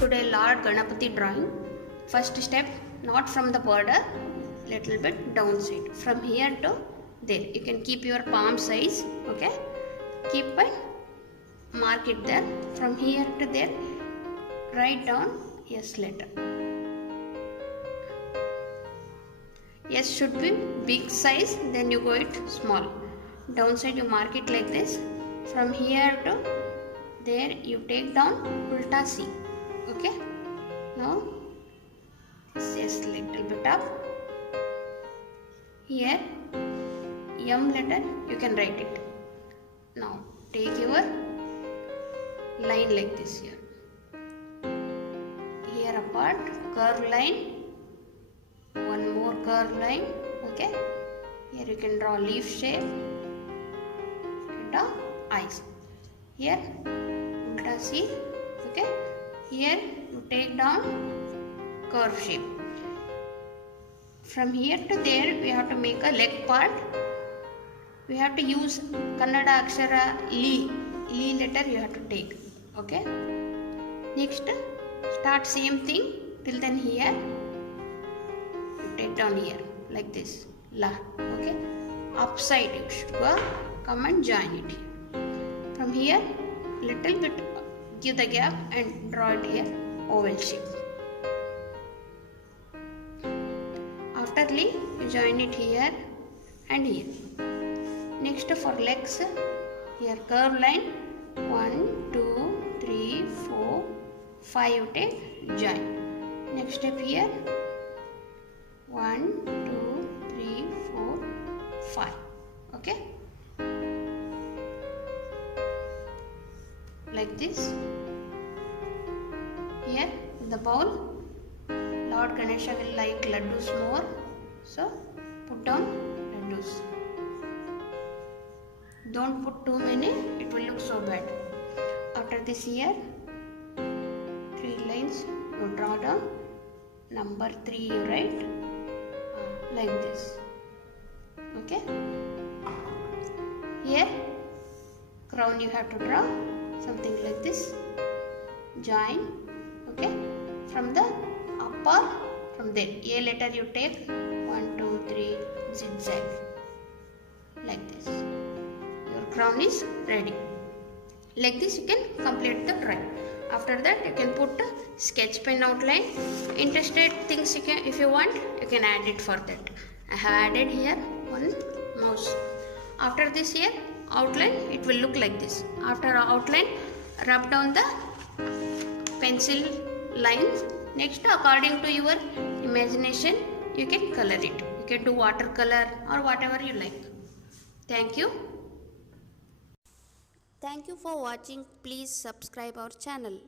today Lord Ganapati drawing. First step, not from the border, little bit downside. From here to there. You can keep your palm size. Okay. Keep and mark it there. From here to there, write down yes letter. Yes should be big size, then you go it small. Downside you mark it like this. From here to there you take down ulta C. Okay. Now just little bit up. Here M letter you can write it. Now take your line like this here. Here apart, curve line. One more curve line. Okay. Here you can draw leaf shape. Draw eyes. Here ulta C. Okay. Here you take down curve shape. From here to there we have to make a leg part. We have to use Kannada Akshara Li. Li letter you have to take. Okay. Next start same thing till then here. You take down here like this. La. Okay. Upside you should go. Come and join it here. From here little bit give the gap and draw it here oval shape. After Li you join it here and here. Next for legs, here curve line 1, 2, 3, 4, 5 you take, join. Next step here 1, 2, 3, 4, 5. Okay. Like this. Here in the bowl, Lord Ganesha will like laddus more. So put down laddus. Don't put too many, it will look so bad. After this here, 3 lines you draw down. Number 3 you write like this. Okay. Here crown you have to draw something like this. Join. Okay. From the upper, from there A letter you take 1, 2, 3 zigzag like this. Crown is ready. Like this you can complete the drawing. After that you can put a sketch pen outline. Interested things you can, if you want, you can add it for that. I have added here one mouse. After this here outline, it will look like this. After outline, rub down the pencil lines. Next, according to your imagination, you can color it. You can do watercolor or whatever you like. Thank you. Thank you for watching. Please subscribe our channel.